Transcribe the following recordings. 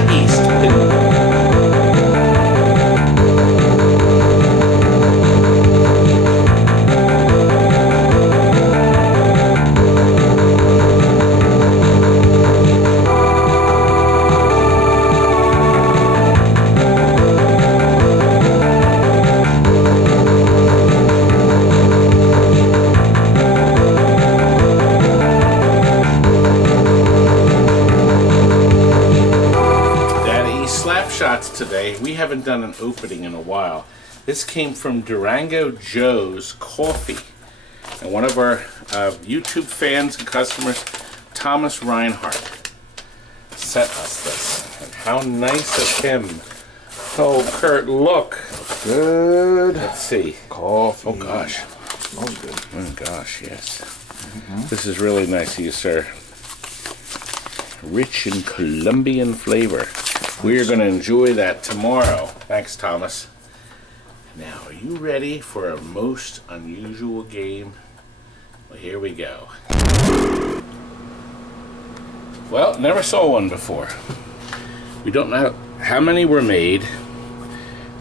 Data East Pinball. Shots today. We haven't done an opening in a while. This came from Durango Joe's Coffee, and one of our YouTube fans and customers, Thomas Reinhardt, sent us this. And how nice of him. Oh, Curt, look. Good. Let's see. Coffee. Oh gosh. Smells good. Oh gosh, yes. This is really nice of you, sir. Rich in Colombian flavor. We're going to enjoy that tomorrow. Thanks, Thomas. Now, are you ready for a most unusual game? Well, here we go. Well, never saw one before. We don't know how many were made.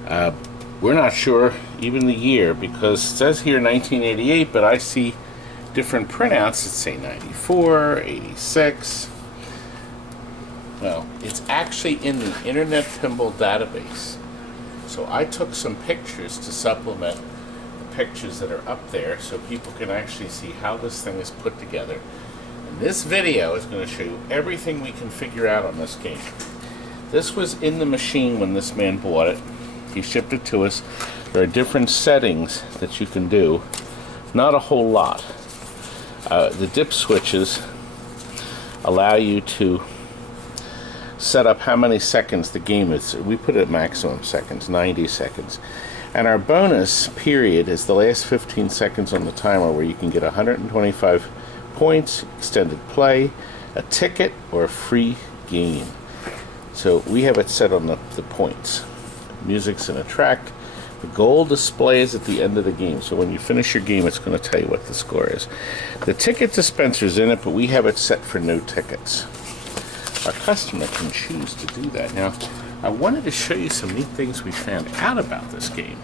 We're not sure even the year, because it says here 1988, but I see different printouts that say 94, 86. Well, it's actually in the Internet Pinball database. So I took some pictures to supplement the pictures that are up there so people can actually see how this thing is put together. And this video is going to show you everything we can figure out on this game. This was in the machine when this man bought it. He shipped it to us. There are different settings that you can do. Not a whole lot. The dip switches allow you to set up how many seconds the game is. We put it at maximum seconds, 90 seconds. And our bonus period is the last 15 seconds on the timer, where you can get 125 points, extended play, a ticket, or a free game. So we have it set on the points. Music's in a track. The goal display is at the end of the game. So when you finish your game, it's going to tell you what the score is. The ticket dispenser's in it, but we have it set for no tickets. Our customer can choose to do that. Now, I wanted to show you some neat things we found out about this game.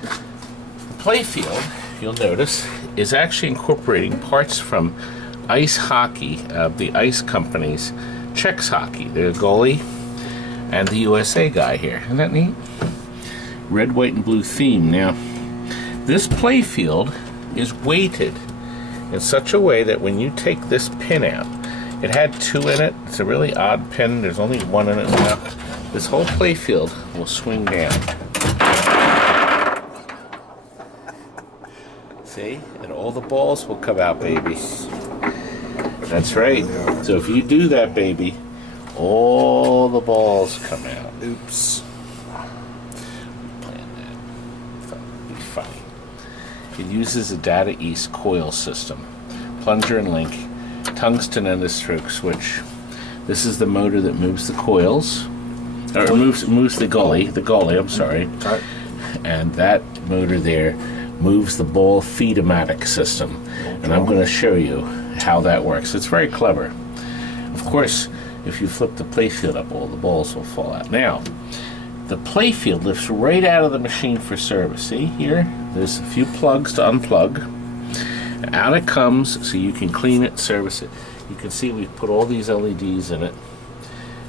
The playfield, you'll notice, is actually incorporating parts from ice hockey, the ice company's Czechs hockey. The goalie and the USA guy here. Isn't that neat? Red, white, and blue theme. Now, this playfield is weighted in such a way that when you take this pin out, it had two in it. It's a really odd pin. There's only one in it now. This whole playfield will swing down. See? And all the balls will come out, baby. That's right. So if you do that, baby, all the balls come out. Oops. We planned that. Thought it would be funny. It uses a Data East coil system. Plunger and link. Tungsten and a stroke switch. This is the motor that moves the coils, or moves the goalie, I'm sorry. And that motor there moves the ball feed-o-matic system. And I'm going to show you how that works. It's very clever. Of course, if you flip the playfield up, all the balls will fall out. Now, the playfield lifts right out of the machine for service. See here? There's a few plugs to unplug. Out it comes, so you can clean it, service it. You can see we've put all these LEDs in it.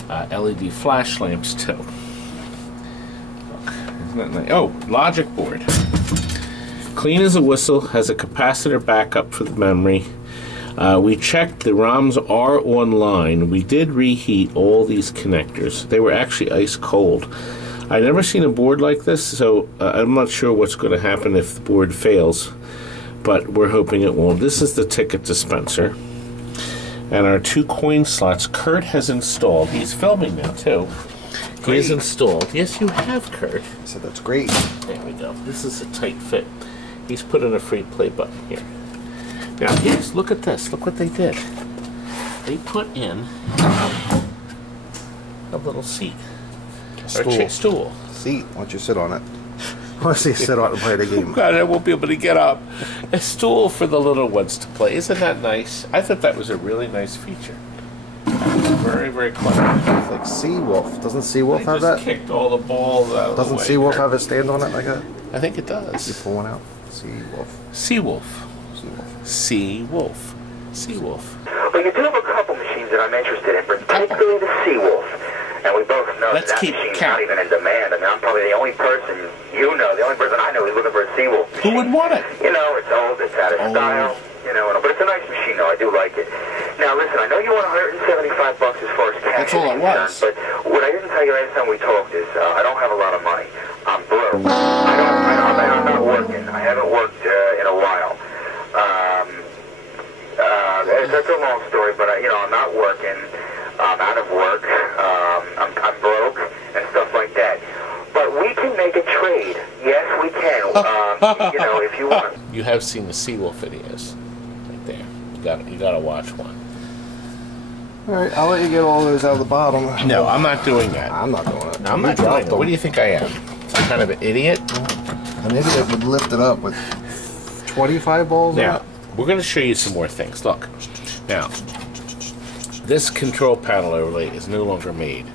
LED flash lamps too. Look, isn't that nice? Oh, logic board. Clean as a whistle, has a capacitor backup for the memory. We checked the ROMs are online. We did reheat all these connectors. They were actually ice cold. I've never seen a board like this, so I'm not sure what's going to happen if the board fails, but we're hoping it won't. This is the ticket dispenser. And our two coin slots, Curt has installed. He's filming now, too. He has installed. Yes, you have, Curt. I said that's great. There we go. This is a tight fit. He's put in a free play button here. Now, here's, look at this. Look what they did. They put in a little seat. Stool. Seat. Why don't you sit on it? I want to see you sit on it and play the game. God, I won't be able to get up. A stool for the little ones to play. Isn't that nice? I thought that was a really nice feature. Very, very clever. It's like Seawolf. Doesn't Seawolf have that? Kicked all the balls out. Doesn't Seawolf have a stand on it like that? I think it does. You pull one out. Seawolf. Seawolf. Seawolf. Seawolf. Seawolf. Well, you do have a couple machines that I'm interested in, particularly the Seawolf. And we both know that machine's not even in demand. I mean, I'm probably the only person the only person I know who's looking for a Seawolf machine. Who would want it? You know, it's old, it's out of style, you know, but it's a nice machine, though. I do like it. Now, listen, I know you want $175 as far as cash. That's all it was. But what I didn't tell you last time we talked is I don't have a lot of money. I'm broke. I'm not working. I haven't worked in a while. That's a long story, but I'm not working. I'm out of work. I'm broke and stuff like that. But we can make a trade. Yes, we can. If you want. You have seen the Seawolf videos, right there. You gotta watch one. All right, I'll let you get all those out of the bottom. No, I'm not doing that. I'm not doing it. I'm not doing it. What do you think I am? Some kind of an idiot? An idiot would lift it up with 25 balls Now, on it. we're going to show you some more things. Look. Now, this control panel overlay is no longer made.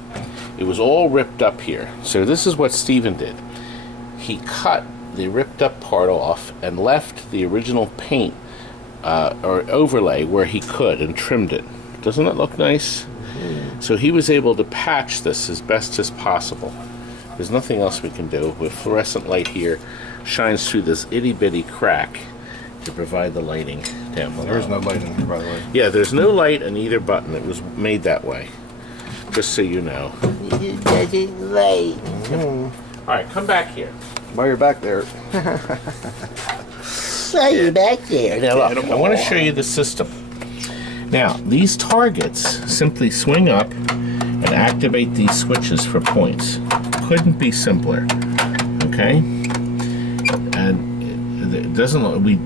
It was all ripped up here. So this is what Steven did. He cut the ripped up part off and left the original paint or overlay where he could and trimmed it. Doesn't it look nice? Mm-hmm. So he was able to patch this as best as possible. There's nothing else we can do. With fluorescent light here shines through this itty bitty crack to provide the lighting down below. There's no light in here, by the way. Yeah, there's no light on either button. It was made that way. Just so you know. It doesn't light. Mm-hmm. Alright, come back here. While you're back there. While you're back there. Now look, I want to show you the system. Now, these targets simply swing up and activate these switches for points. Couldn't be simpler. Okay? And it doesn't look, we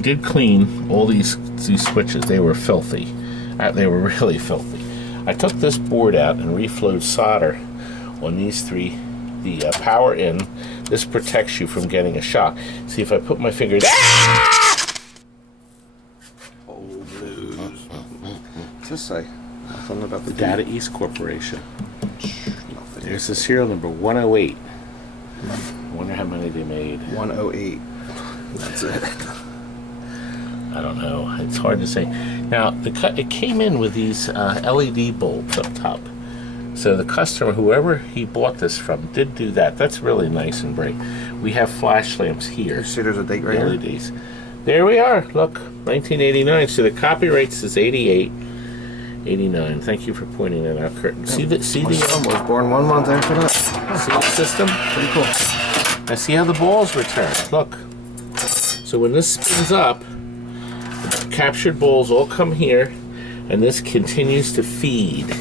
did clean all these switches. They were filthy. They were really filthy. I took this board out and reflowed solder on these three. The power in. This protects you from getting a shock. See if I put my fingers. What's this say? Nothing about the Data East Corporation. There's the serial number 108. I wonder how many they made. 108. That's it. I don't know. It's hard to say. Now, it came in with these LED bulbs up top. So the customer, whoever he bought this from, did do that. That's really nice and bright. We have flash lamps here. You see there's a date right here? LEDs. There we are. Look, 1989. So the copyright says 88, 89. Thank you for pointing that out, Curt. See the My son was born 1 month after that. See the system? Pretty cool. Now see how the balls return. Look. So when this spins up, the captured balls all come here, and this continues to feed.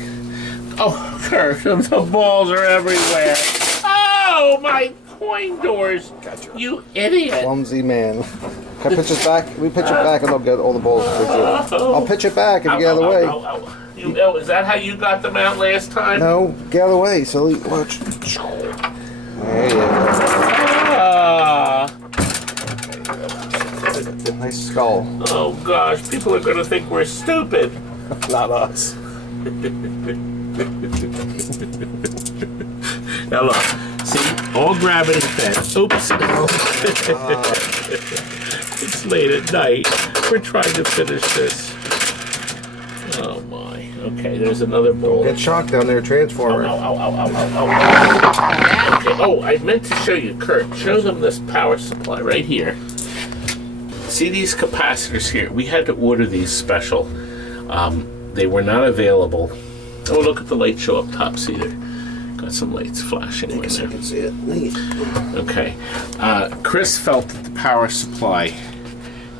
Oh, Curt, the balls are everywhere. Oh, my coin doors. Gotcha. You idiot. Clumsy man. Can I pitch it back? We pitch it back and they'll get all the balls. I'll pitch it back if you get out of the way. Is that how you got them out last time? No, get out of the way, silly. Watch. There you go. Nice skull. Oh, gosh. People are going to think we're stupid. Not us. Now look, see, all gravity fed. Oops. It's late at night. We're trying to finish this. Oh my. Okay, there's another ball. Get shocked down there, Transformer. Okay. Oh, I meant to show you, Curt. Show them this power supply right here. See these capacitors here? We had to order these special. They were not available. Oh, look at the light show up top. See there? Got some lights flashing. I guess I can see it. Neat. Okay. Chris felt that the power supply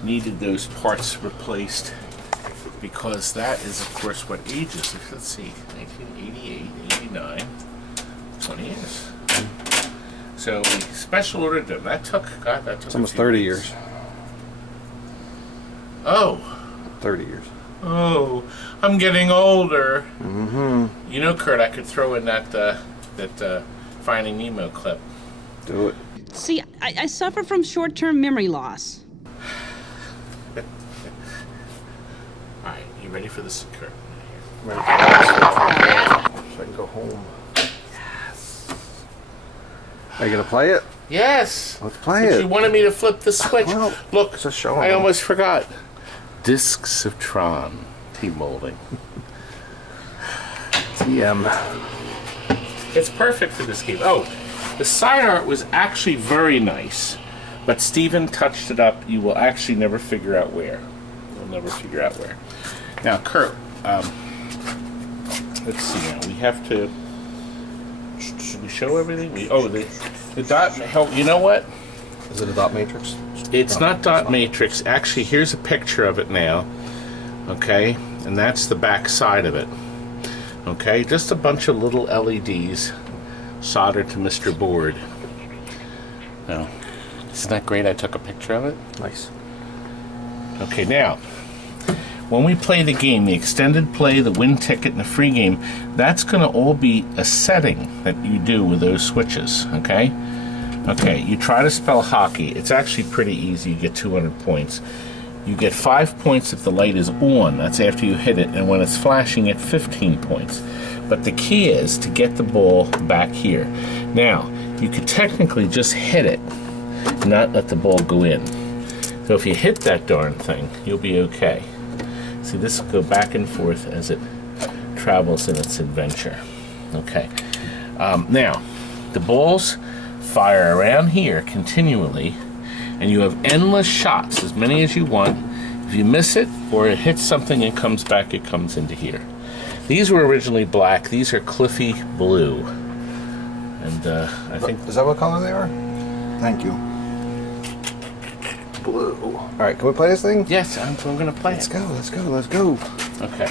needed those parts replaced because that is, of course, what ages. Let's see. 1988, 89, 20 years. So we special ordered them. That took, God, that took It's almost 30 years. Oh. 30 years. Oh, I'm getting older. Mm-hmm. You know, Curt, I could throw in that Finding Nemo clip. Do it. See, I suffer from short-term memory loss. All right, you ready for this, Curt? Ready for that? So I can go home. Yes. Are you gonna play it? Yes. Let's play But it. you wanted me to flip the switch. Well, look, just show I them. almost forgot. Discs of Tron. T-molding. TM. It's perfect for this game. Oh, the side art was actually very nice, but Steven touched it up. You will actually never figure out where. You'll never figure out where. Now, Curt, let's see now. We have to... Should we show everything? The dot... Help. You know what? Is it a dot matrix? It's not dot matrix. Actually, here's a picture of it now. Okay? And that's the back side of it. Okay? Just a bunch of little LEDs soldered to Mr. Board. Now, isn't that great? I took a picture of it. Nice. Okay, now, when we play the game, the extended play, the win ticket, and the free game, that's going to all be a setting that you do with those switches, okay? Okay, you try to spell hockey. It's actually pretty easy. You get 200 points. You get 5 points if the light is on. That's after you hit it. And when it's flashing, you get 15 points. But the key is to get the ball back here. Now, you could technically just hit it, not let the ball go in. So if you hit that darn thing, you'll be okay. See, this will go back and forth as it travels in its adventure. Okay. Now, the balls fire around here continually, and you have endless shots, as many as you want. If you miss it, or it hits something and comes back, it comes into here. These were originally black. These are Cliffy blue. And I think... Is that what color they are? Thank you. Blue. Alright, can we play this thing? Yes, I'm going to play it. Let's go, let's go, let's go. Okay.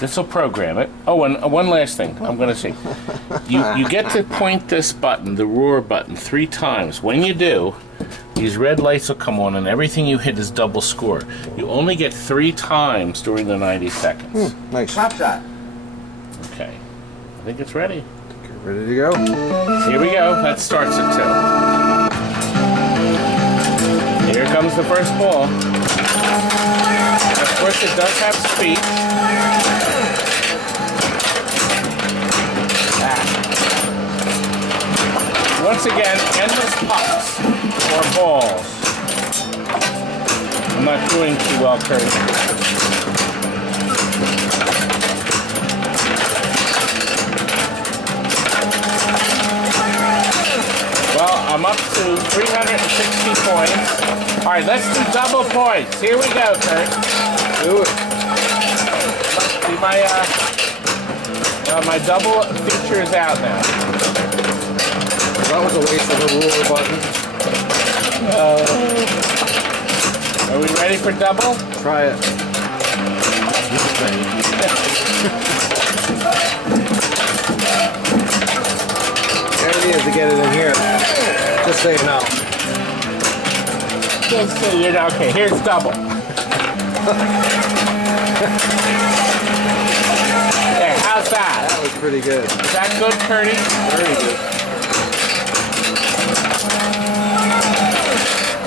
This will program it. Oh, and one last thing I'm going to say. You get to point this button, the roar button, 3 times. When you do, these red lights will come on, and everything you hit is double score. You only get 3 times during the 90 seconds. Nice. SLAPSHOT. Okay. I think it's ready. You're ready to go? Here we go. That starts at 2. Here comes the first ball. Of course, it does have speed. Once again, endless pucks or balls. I'm not doing too well, Curt. Well, I'm up to 360 points. All right, let's do double points. Here we go, Curt. Do it. See, my double feature is out now. That was a waste of a roller button. Are we ready for double? Try it. The idea is to get it in here. Just so you know. Just so you know. Okay, here's double. There, how's that? That was pretty good. Is that good, Curdy? Very good.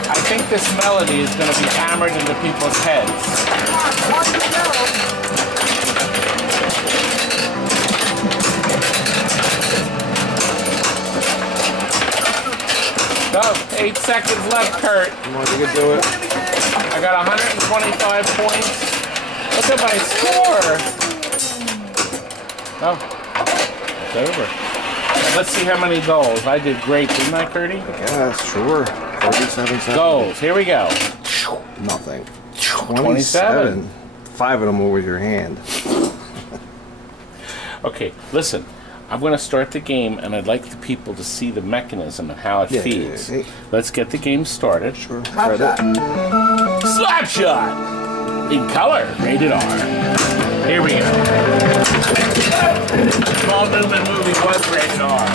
I think this melody is going to be hammered into people's heads. Oh, 8 seconds left, Curt. Come on, you can do it. I got 125 points. Look at my score. Oh, it's over. Now let's see how many goals. I did great, didn't I, Curdy? Yeah, sure. 37 seconds. Goals. Here we go. Nothing. 27. 5 of them were with your hand. Okay, listen. I'm going to start the game, and I'd like the people to see the mechanism and how it feeds. Yeah. Let's get the game started. Sure. Slapshot! In color, rated R. Here we go. Paul Newman movie was rated R.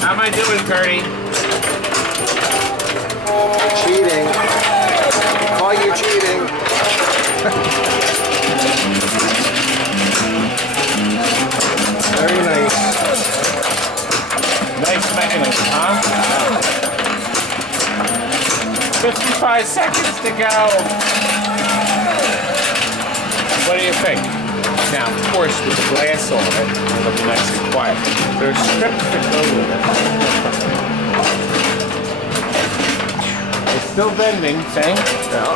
How am I doing, Curdy? Cheating. 55 seconds to go. What do you think? Now, of course, with the glass on it, it'll be nice and quiet. There's strips that go with it. It's still bending, see? Yeah.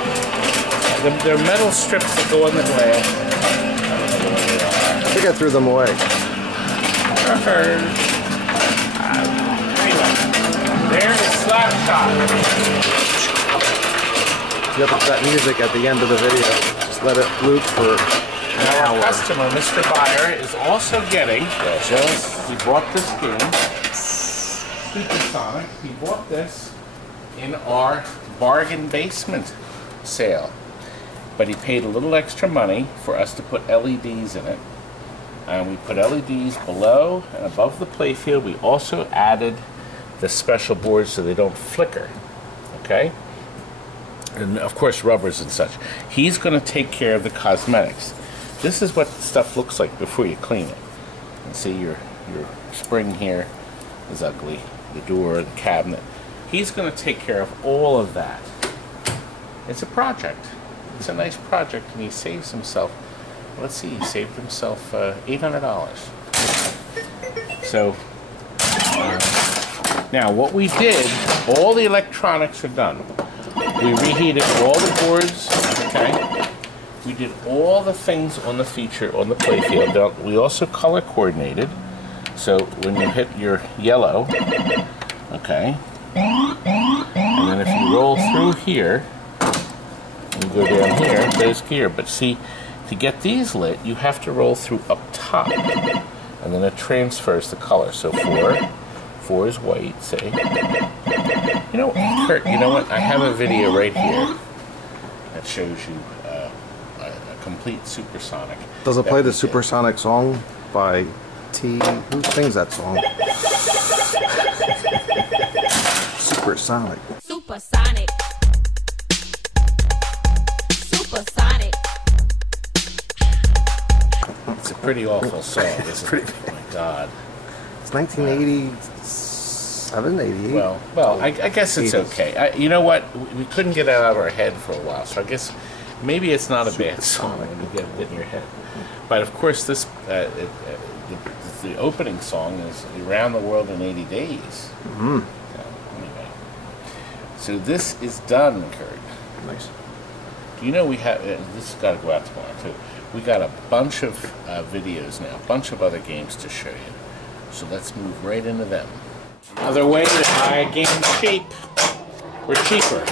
They're metal strips that go on the glass. I think I threw them away. Anyway, there's SLAPSHOT. You have to put that music at the end of the video. Just let it loop for an hour. Our customer, Mr. Buyer, is also getting, he bought this game, Supersonic. He bought this in our bargain basement sale. But he paid a little extra money for us to put LEDs in it. And we put LEDs below and above the playfield. We also added the special boards so they don't flicker. Okay? And of course rubbers and such. He's going to take care of the cosmetics. This is what stuff looks like before you clean it. And see your spring here is ugly. The door, the cabinet. He's going to take care of all of that. It's a project. It's a nice project, and he saves himself. Let's see, he saved himself $800. So now what we did, all the electronics are done. We reheated all the boards. Okay. We did all the things on the feature on the playfield. We also color coordinated. So when you hit your yellow, okay, and then if you roll through here. You go down here, there's gear. But see, to get these lit, you have to roll through up top. And then it transfers the color. So 4 is white, see? You know, Kurt, you know what? I have a video right here that shows you a complete Supersonic. Does it play the Supersonic song by T? Who sings that song? Supersonic. Supersonic. Supersonic. It's a pretty awful song, isn't it? Oh my God. It's 1987, 88. Well, I guess it's okay. You know what? We couldn't get it out of our head for a while, so I guess maybe it's not a bad song when you get it in your head. But of course, this the opening song is "Around the World in 80 Days." Mm-hmm. So, anyway, so this is done, Kurt. Nice. Do you know we have? This has got to go out tomorrow too. We got a bunch of videos now, a bunch of other games to show you. So let's move right into them. Another way to buy a game cheap, or cheaper.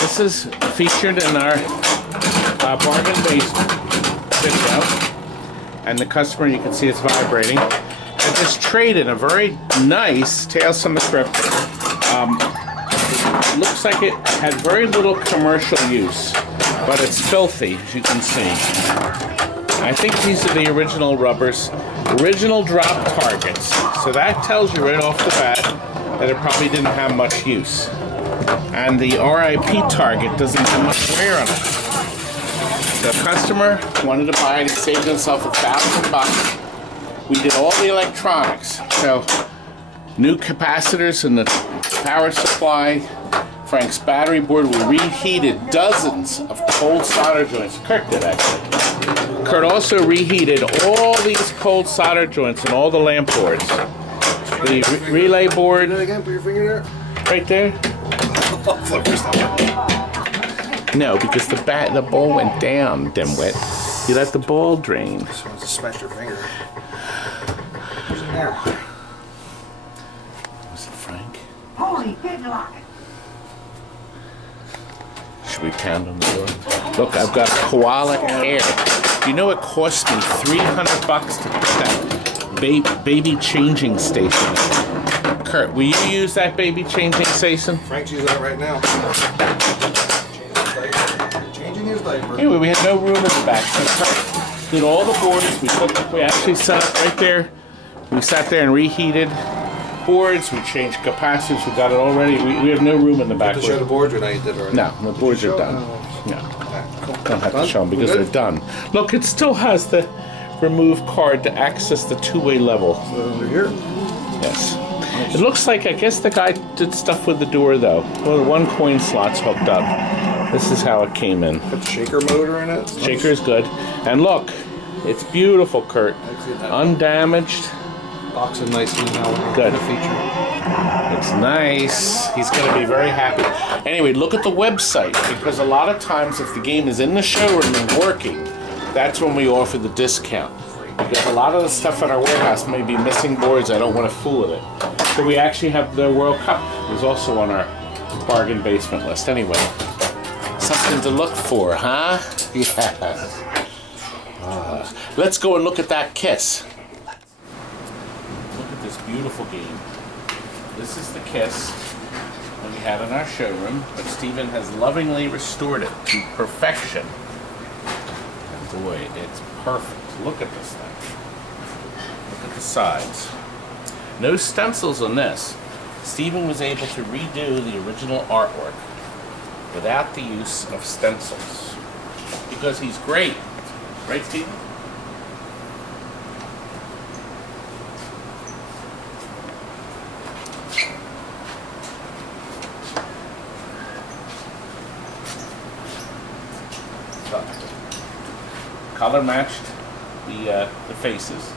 This is featured in our bargain basement video, and the customer, you can see it's vibrating. I just traded a very nice Tales from the Crypt. It looks like it had very little commercial use, but it's filthy, as you can see. I think these are the original rubbers, original drop targets. So that tells you right off the bat that it probably didn't have much use. And the RIP target doesn't have much wear on it. The customer wanted to buy it, he saved himself $1,000. We did all the electronics. So new capacitors in the power supply, Frank's battery board. We reheated dozens of cold solder joints. Curt did, actually. Curt also reheated all these cold solder joints and all the lamp boards. The relay board. Do it again, put your finger there. Right there. No, because the ball went down, dimwit. You let the ball drain. Just wants to smash your finger. Who's in there? Was it Frank? Holy pitlock! Should we pound on the door? Look, I've got a koala hair. You know it cost me $300 to put that baby changing station. Kurt, will you use that baby changing station? Frank's using it right now. Changing his diaper. Anyway, we had no room in the back, so Kurt did all the boards. We actually set up right there. We sat there and reheated boards. We changed capacitors. We got it all ready. We have no room in the back. To show the boards, or now you did already? No, the boards are done. No, don't have to show them because they're done. Look, it still has the remove card to access the two-way level. So they're here. Yes. It looks like, I guess the guy did stuff with the door though. Well, the one coin slot's hooked up. This is how it came in. Got the shaker motor in it. Shaker is good. And look, it's beautiful, Curt. Undamaged. Boxing nicely now. Good. The feature. It's nice. He's going to be very happy. Anyway, look at the website, because a lot of times if the game is in the showroom and working, that's when we offer the discount. Because a lot of the stuff in our warehouse may be missing boards. I don't want to fool with it. So we actually have the World Cup. It's also on our bargain basement list. Anyway, something to look for, huh? Yes. Let's go and look at that KISS. Look at this beautiful game. This is the KISS that we had in our showroom, but Stephen has lovingly restored it to perfection. And boy, it's perfect. Look at this thing. Look at the sides. No stencils on this. Stephen was able to redo the original artwork without the use of stencils. Because he's great. Right, Stephen? Color matched the faces,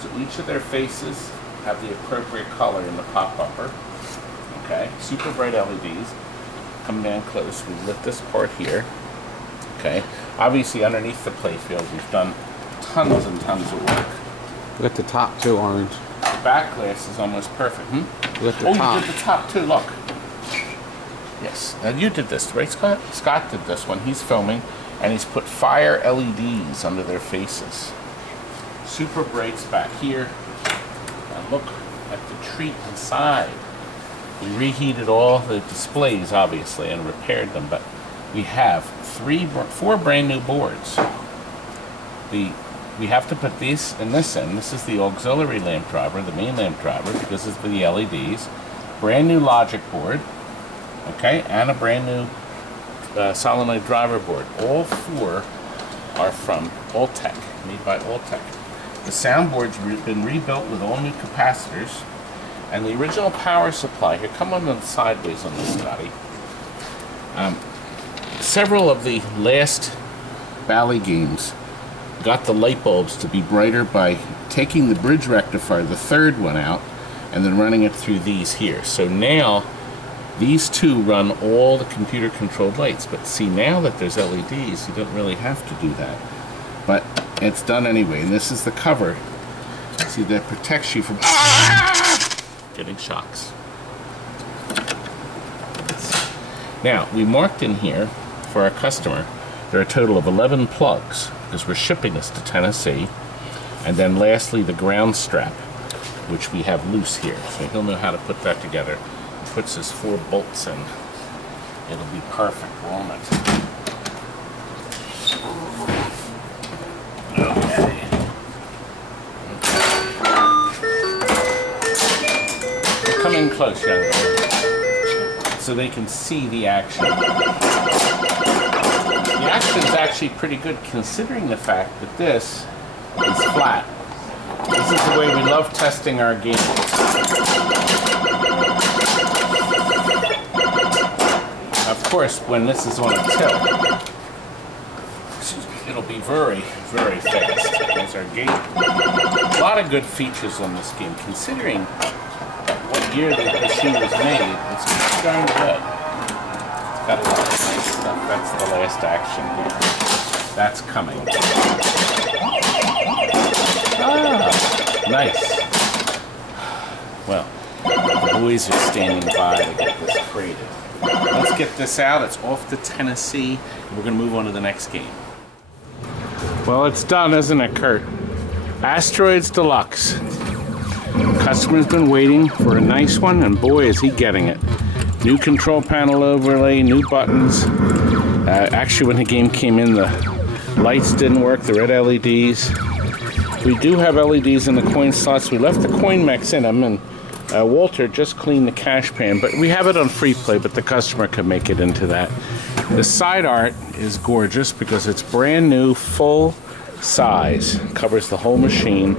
so each of their faces have the appropriate color in the pop bumper. Okay, super bright LEDs. Come down close. We lit this part here. Okay, obviously underneath the playfield we've done tons and tons of work. Look at the top too, orange. The back glass is almost perfect. Look at the Oh, top. you did the top too. Look. Yes, now you did this, right, Scott? Scott did this one. He's filming. And he's put fire LEDs under their faces. Super brights back here. And look at the treat inside. We reheated all the displays, obviously, and repaired them, but we have 4 brand new boards. We have to put these in this end. This is the auxiliary lamp driver, the main lamp driver, because it's for the LEDs. Brand new logic board, okay, and a brand new solenoid driver board. All 4 are from Alltech, made by Alltech. The soundboard's been rebuilt with all new capacitors, and the original power supply. Here, come on the sideways on this, Scotty. Several of the last Bally games got the light bulbs to be brighter by taking the bridge rectifier, the 3rd one, out, and then running it through these here. So now these 2 run all the computer-controlled lights, but see, now that there's LEDs, you don't really have to do that. But it's done anyway, and this is the cover. See, that protects you from getting shocks. Now, we marked in here for our customer, there are a total of 11 plugs, because we're shipping this to Tennessee. And then lastly, the ground strap, which we have loose here. So he'll know how to put that together. Puts his 4 bolts in. It'll be perfect, won't it? Okay. Come in close, young man, so they can see the action. The action is actually pretty good, considering the fact that this is flat. This is the way we love testing our games. Of course, when this is on a tilt, it'll be very, very fast. There's our gate. A lot of good features on this game, considering what year the machine was made. It's pretty darn good. It's got a lot of nice stuff. That's the last action here. That's coming. Ah, nice. Well, the boys are standing by to get this created. Let's get this out. It's off to Tennessee. We're going to move on to the next game. Well, it's done, isn't it, Curt? Asteroids Deluxe. Customer's been waiting for a nice one, and boy, is he getting it. New control panel overlay, new buttons. Actually, when the game came in, the lights didn't work, the red LEDs. We do have LEDs in the coin slots. We left the coin mechs in them, and Walter just cleaned the cash pan, but we have it on free play, but the customer can make it into that. The side art is gorgeous because it's brand new, full size, covers the whole machine.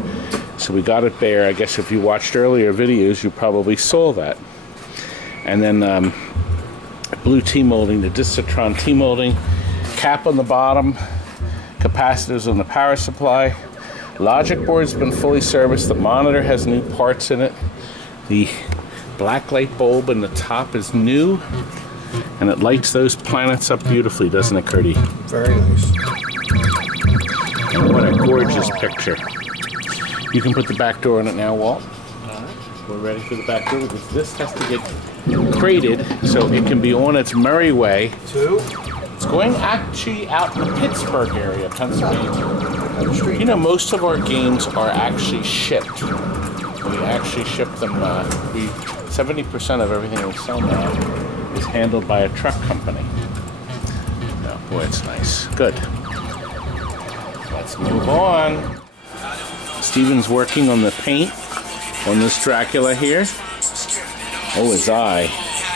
So we got it there. I guess if you watched earlier videos, you probably saw that. And then blue T-molding, the Discitron T-molding, cap on the bottom, capacitors on the power supply. Logic board's been fully serviced. The monitor has new parts in it. The black light bulb in the top is new, and it lights those planets up beautifully, doesn't it, Curdy? Very nice. And what a gorgeous picture. You can put the back door on it now, Walt. We're ready for the back door because this has to get crated so it can be on its merry way Two. It's going actually out in the Pittsburgh area, Pennsylvania. You know, most of our games are actually shipped. We actually ship them, 70% of everything we sell now is handled by a truck company. Oh, boy, it's nice. Good. Let's move on. Steven's working on the paint on this Dracula here. Oh, his eye.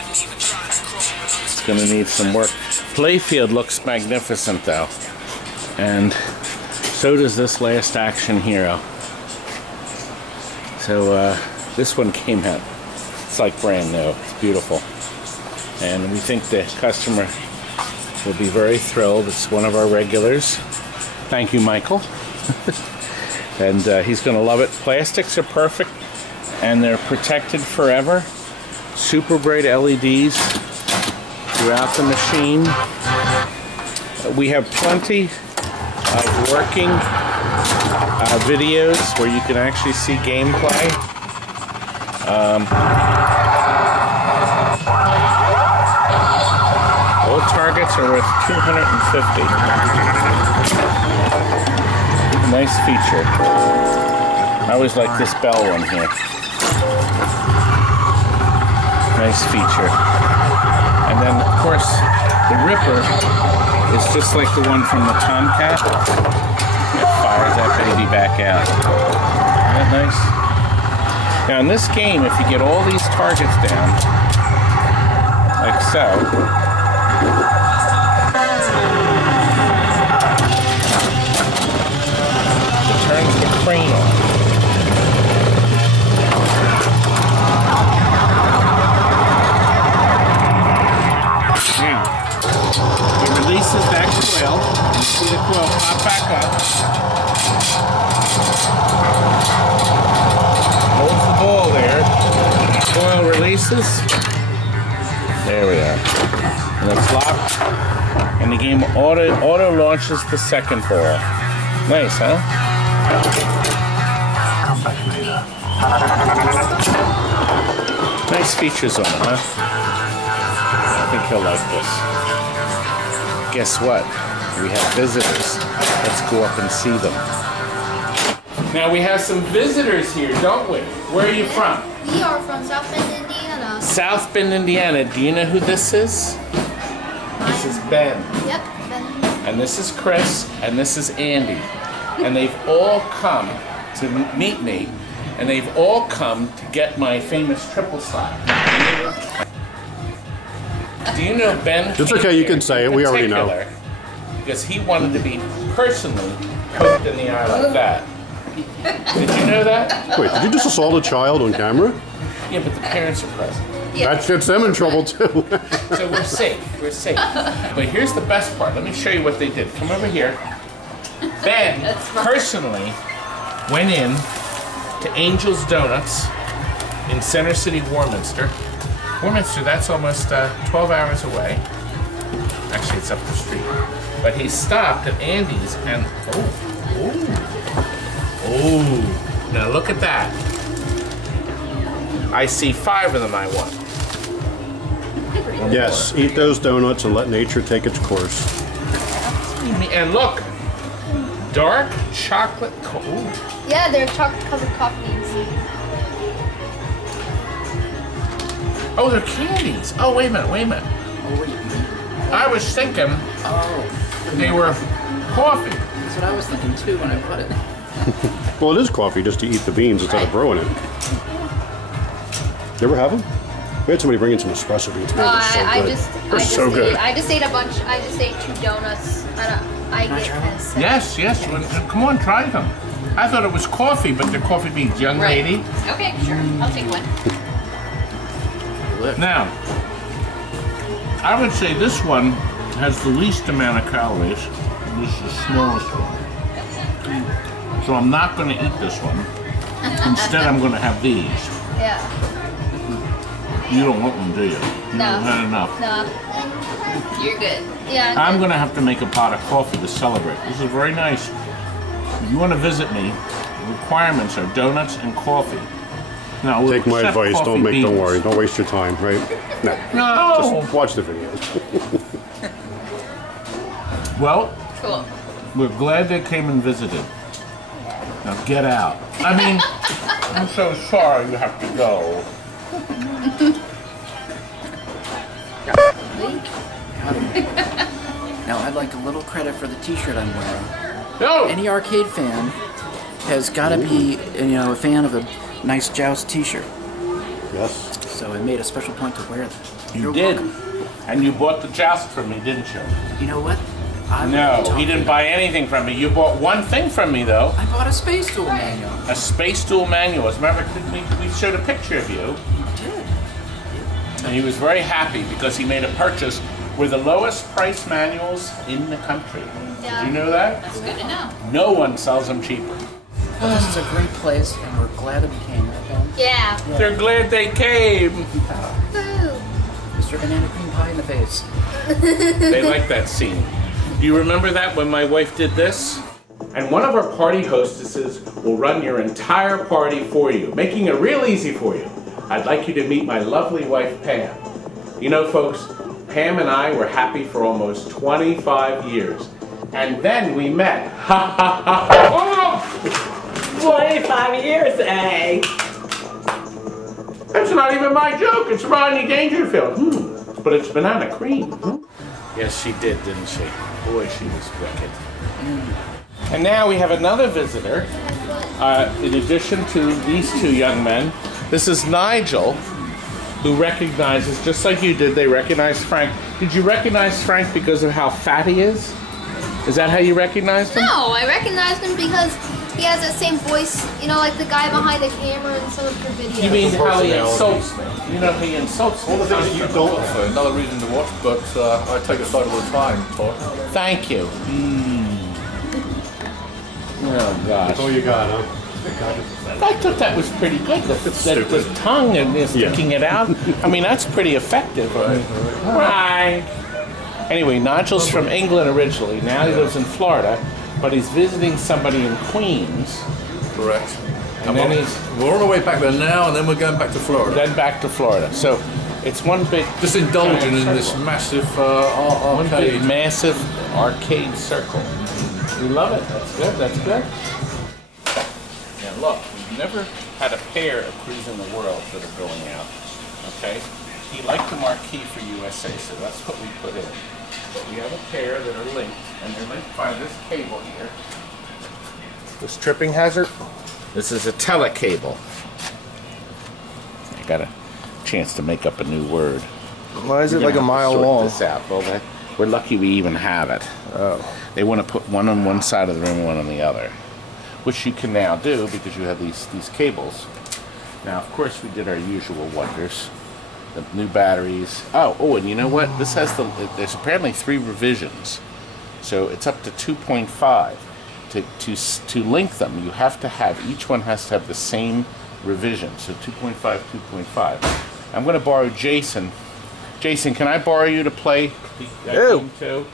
It's going to need some work. Playfield looks magnificent, though. And so does this Last Action Hero. So this one came out. It's like brand new. It's beautiful. And we think the customer will be very thrilled. It's one of our regulars. Thank you, Michael. And he's going to love it. Plastics are perfect, and they're protected forever. Super bright LEDs throughout the machine. We have plenty of working videos where you can actually see gameplay. All targets are worth $250. Nice feature. I always like this bell one here. Nice feature. And then, of course, the Ripper is just like the one from the Tomcat. It fires that baby back out. Isn't that nice? Now, in this game, if you get all these targets down, like so, turns the crane on. It releases that coil. You see the coil pop back up. Holds the ball there. Coil releases. There we are. And it's locked. And the game auto launches the second ball. Nice, huh? Nice features on it, huh? I think he'll like this. Guess what? We have visitors. Let's go up and see them. Now we have some visitors here, don't we? Where are you from? We are from South Bend, Indiana. South Bend, Indiana. Do you know who this is? This is Ben. Yep, Ben. And this is Chris. And this is Andy. And they've all come to meet me, and they've all come to get my famous triple slap. Do you know Ben? It's okay, you can say it. We already know. Because he wanted to be personally poked in the eye like that. Did you know that? Wait, did you just assault a child on camera? Yeah, but the parents are present. Yeah. That gets them in trouble too. So we're safe. We're safe. But here's the best part. Let me show you what they did. Come over here. Ben personally went in to Angel's Donuts in Center City, Warminster. Warminster, that's almost 12 hours away. Actually, it's up the street. But he stopped at Andy's and, oh, now look at that. I see 5 of them I want. Yes, eat those donuts and let nature take its course. And look. Dark chocolate Yeah, they're chocolate-covered coffees. Oh, they're candies. Oh, wait a minute. I was thinking they were coffee. That's what I was thinking too when I bought it. Well, it is coffee just to eat the beans instead of brewing it. You ever have them? We had somebody bring in some espresso beans. I so good. I just ate a bunch. I just ate 2 donuts. I get this. Yes. Come on, try them. I thought it was coffee, but they're coffee beans. Young lady. Okay, sure. I'll take one. Now, I would say this one has the least amount of calories. This is the smallest one. So I'm not going to eat this one. Instead, I'm going to have these. Yeah. You don't want them, do you? No. Not enough. No. You're good. Yeah. I'm going to have to make a pot of coffee to celebrate. This is very nice. If you want to visit me, the requirements are donuts and coffee. Now, we'll Take my advice. Don't beans. worry. Don't waste your time, right? No. Just watch the video. Well, Cool. we're glad they came and visited. Now get out. I mean, I'm so sorry you have to go. Now, I'd like a little credit for the T-shirt I'm wearing. No. Any arcade fan has got to be, a fan of a nice Joust T-shirt. Yes. So I made a special point to wear that. You You're did. welcome. And you bought the joust from me, didn't you? You know what? I No, he didn't buy anything from me. You bought one thing from me, though. I bought a Space Duel manual. A Space Duel manual. As a matter of fact, we showed a picture of you. You did. And he was very happy because he made a purchase with the lowest price manuals in the country. Yeah. Did you know that? That's good to know. No one sells them cheaper. Well, this is a great place, and we're glad that we came, right, Ben? Yeah. They're glad they came. Woo. Mr. Banana Cream Pie in the face. They like that scene. Do you remember that when my wife did this? And one of our party hostesses will run your entire party for you, making it real easy for you. I'd like you to meet my lovely wife, Pam. You know, folks, Pam and I were happy for almost 25 years. And then we met. Ha ha ha ha! 25 years, eh? That's not even my joke. It's Rodney Dangerfield. But it's banana cream. Yes, she did, didn't she? Boy, she was wicked. And now we have another visitor. In addition to these two young men, this is Nigel, who recognizes, just like you did, they recognized Frank. Did you recognize Frank because of how fat he is? Is that how you recognized him? No, I recognized him because he has that same voice, like the guy behind the camera in some of your videos. You mean how he insults me? You know, he insults me. All the things that you don't offer, another reason to watch, but I take a side all the time, Todd. Thank you. Oh, gosh. That's all you got, huh? I thought that was pretty good. The tongue and sticking it out. I mean, that's pretty effective. Right. Anyway, Nigel's from England originally. Now he lives in Florida, but he's visiting somebody in Queens. Correct. And then we're on our way back there now, and then we're going back to Florida. Then back to Florida. So it's one big... Just indulging in this massive arcade. One big massive arcade circle. You love it. That's good. That's good. Now look, we've never had a pair of Cruising the World that are going out. Okay? He liked the marquee for USA, so that's what we put in. We have a pair that are linked, and they're linked by this cable here. This tripping hazard? This is a telecable. I got a chance to make up a new word. Why is it like a mile long? This out. Well, we're lucky we even have it. Oh. They want to put one on one side of the room and one on the other, which you can now do because you have these cables. Now, of course, we did our usual wonders. The new batteries. Oh, and you know what? This has there's apparently 3 revisions. So it's up to 2.5. To link them, you have to have, each one has to have the same revision. So 2.5, 2.5. I'm going to borrow Jason. Jason, can I borrow you to play game 2?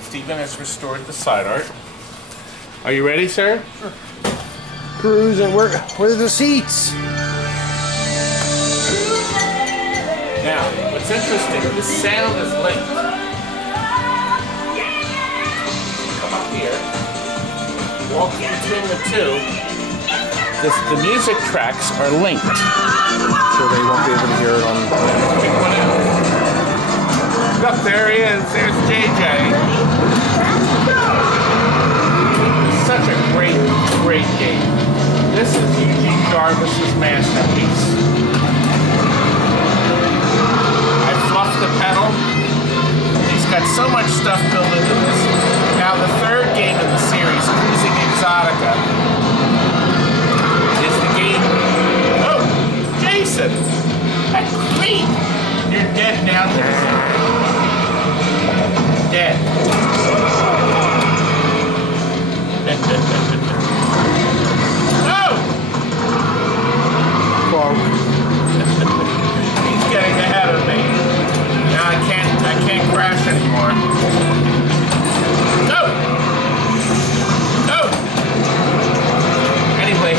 Stephen has restored the side art. Are you ready, sir? Sure. Cruising, where's the seats? Now, what's interesting, the sound is linked. Come up here, walk in between the two. The music tracks are linked. So they won't be able to hear it on... Pick one out. Look, there he is. There's JJ. It's such a great, great game. This is Eugene Jarvis's masterpiece. I fluffed the pedal. He's got so much stuff built into this. Now the third game in the series, Cruising Exotica, is the game. Oh, Jason! That creep! You're dead now, Jason. Dead. Oh! He's getting ahead of me. Now I can't crash anymore. No! No! Anyway.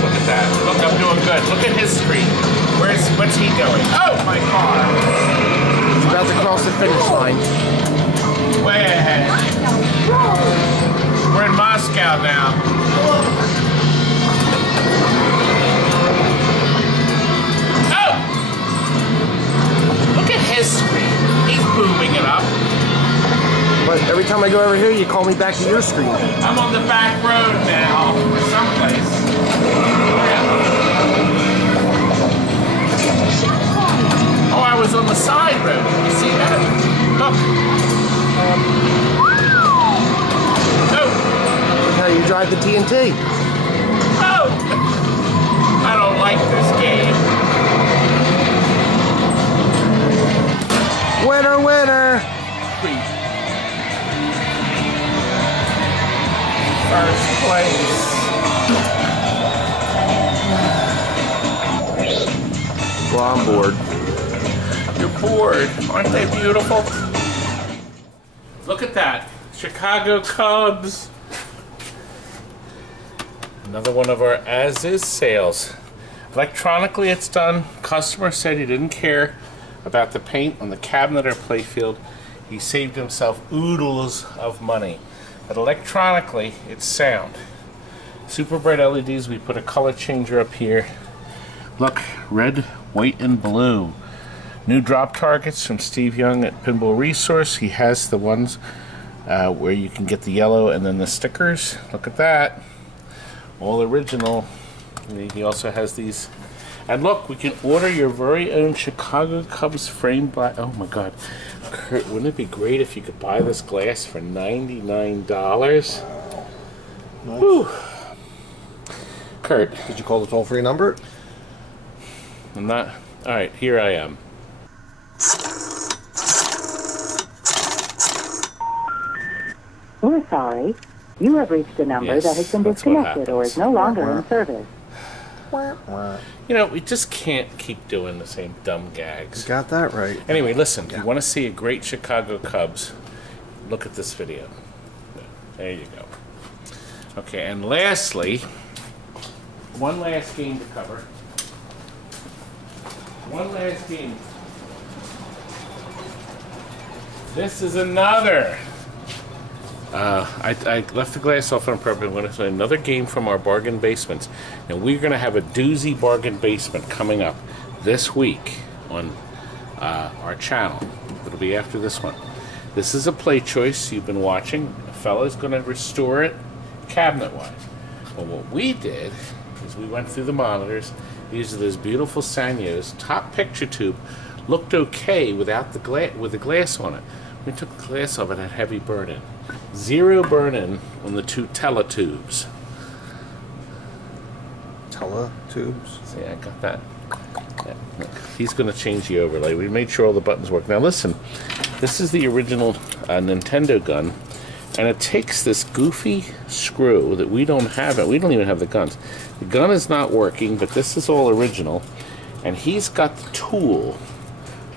Look at that. Look, I'm doing good. Look at his screen. What's he doing? Oh, my car. He's about to cross the finish line. Way ahead. We're in Moscow now. Oh! Look at his screen. He's booming it up. But every time I go over here, you call me back to your screen. I'm on the back road now, or someplace. Oh, I was on the side road. You see that? Look. No. Look how you drive the TNT. Oh! I don't like this game. Winner, winner! First place. Well, I'm bored. You're bored. Aren't they beautiful? Look at that. Chicago Cubs. Another one of our as-is sales. Electronically it's done. Customer said he didn't care about the paint on the cabinet or playfield. He saved himself oodles of money. But electronically, it's sound. Super bright LEDs. We put a color changer up here. Look, red, white, and blue. New drop targets from Steve Young at Pinball Resource. He has the ones where you can get the yellow and then the stickers. Look at that. All original. He also has these. And look, we can order your very own Chicago Cubs framed by. Oh my God. Curt, wouldn't it be great if you could buy this glass for $99? Nice. Whew. Curt. Did you call the toll-free number? I'm not. Alright, here I am. We're sorry. You have reached a number that has been disconnected or is no longer in service. You know, we just can't keep doing the same dumb gags. You got that right. Anyway, listen, if you want to see a great Chicago Cubs, look at this video. There you go. Okay, and lastly, one last game to cover. One last game. This is another. I left the glass off on purpose. I'm going to play another game from our bargain basements. And we're going to have a doozy bargain basement coming up this week on our channel. It'll be after this one. This is a play choice you've been watching. A fella's going to restore it cabinet-wise. Well, what we did is we went through the monitors. These are those beautiful Sanyos. Top picture tube looked okay without the with the glass on it. We took the glass off, it had heavy burn-in. Zero burn-in on the two teletubes. Teletubes? See, I got that. Yeah, look, he's going to change the overlay. We made sure all the buttons work. Now listen, this is the original Nintendo gun, and it takes this goofy screw that we don't have. We don't even have the guns. The gun is not working, but this is all original, and he's got the tool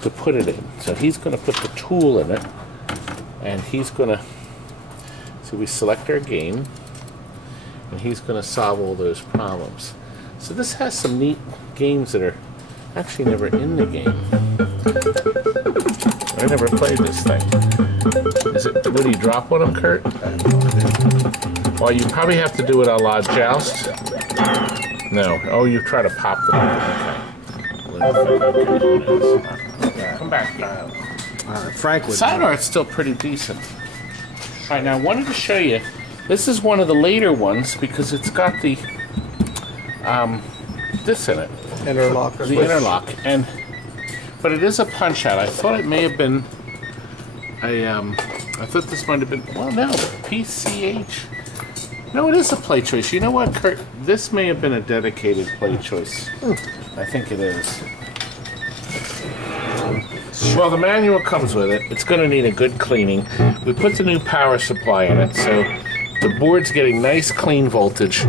to put it in. So he's going to put the tool in it, and he's going to, so we select our game, and he's going to solve all those problems. So this has some neat games that are actually never in the game. I never played this thing. Is it, what do you drop on them, Curt? Well, you probably have to do it a la Joust. No. Oh, you try to pop them. Okay. Come back here. Frank would. Side art's still pretty decent. Alright, now I wanted to show you. This is one of the later ones because it's got the this in it. Interlock. The interlock. But it is a punch out. I thought it may have been I thought this might have been, well, no, PCH. No, it is a play choice. You know what, Curt? This may have been a dedicated play choice. I think it is. Well, the manual comes with it. It's going to need a good cleaning. We put the new power supply in it, so the board's getting nice clean voltage.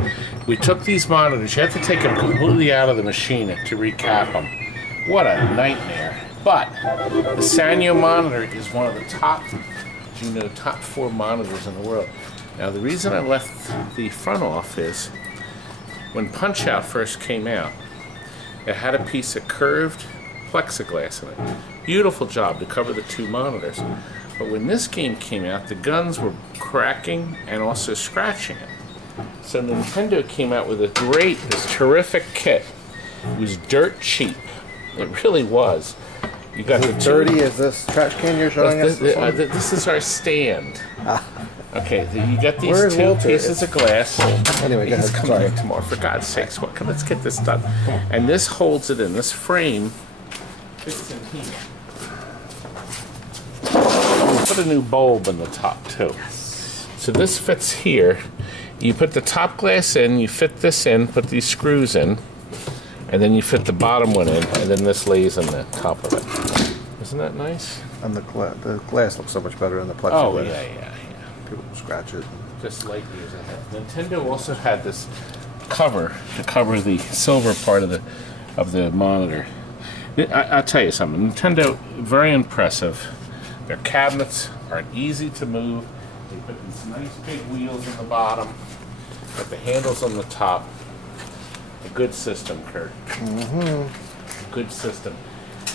We took these monitors. You have to take them completely out of the machine to recap them. What a nightmare. But the Sanyo monitor is one of the top 4 monitors in the world. Now, the reason I left the front off is when Punch-Out first came out, it had a piece of curved plexiglass in it. Beautiful job to cover the 2 monitors. But when this game came out, the guns were cracking and also scratching it. So Nintendo came out with this terrific kit. It was dirt cheap. It really was. You got the dirty. Is this trash can you're showing us? This is our stand. Okay, you got these Where's 2 Walter? pieces of glass. Anyway, go he's ahead. coming in tomorrow. For God's sakes, let's get this done. And this holds it in. This frame fits in here. We put a new bulb in the top too. So this fits here. You put the top glass in, you fit this in, put these screws in, and then you fit the bottom one in, and then this lays on the top of it. Isn't that nice? And the glass looks so much better in the plexiglass. Oh, yeah. People scratch it. Just light years ahead. Nintendo also had this cover to cover the silver part of the monitor. I'll tell you something. Nintendo, very impressive. Their cabinets are easy to move. They put these nice big wheels on the bottom, got the handles on the top. A good system, Curt. A good system.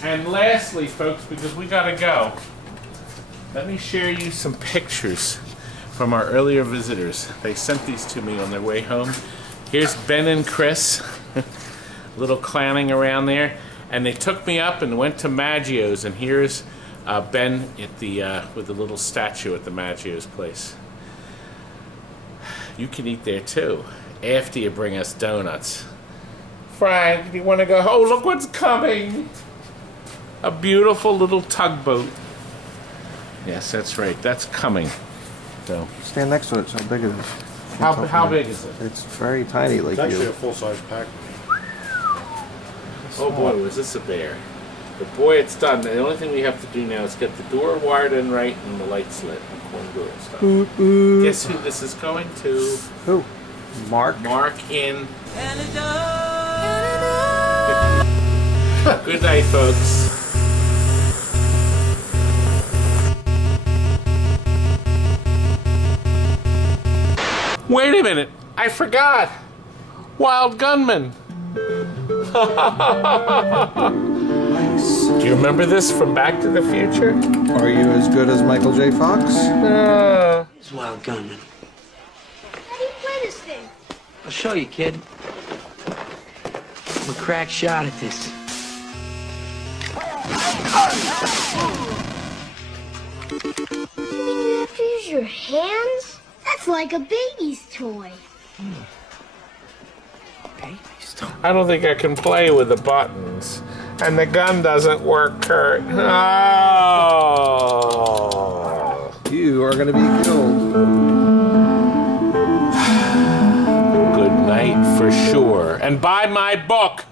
And lastly, folks, because we gotta go, let me share you some pictures from our earlier visitors. They sent these to me on their way home. Here's Ben and Chris, a little clowning around there, and they took me up and went to Maggio's, and here's Ben at with the little statue at the Maggio's place. You can eat there too, after you bring us donuts. Frank, do you want to go? Oh, look what's coming! A beautiful little tugboat. Yes, that's right. That's coming. So stand next to it. So big it is. How big is it? It's very tiny. Like It's actually a full-size pack. Oh boy, was this a bear! But boy, it's done. The only thing we have to do now is get the door wired in right and the lights lit. Stuff. Guess who this is going to? Who? Mark. Mark in. Good night, folks. Wait a minute, I forgot. Wild Gunman. Do you remember this from Back to the Future? Are you as good as Michael J. Fox? It's Wild Gunman. How do you play this thing? I'll show you, kid. I'm a crack shot at this. You have to use your hands? That's like a baby's toy. Baby's toy? I don't think I can play with the buttons. And the gun doesn't work, Curt. Oh. You are going to be killed. Good night for sure. And buy my book.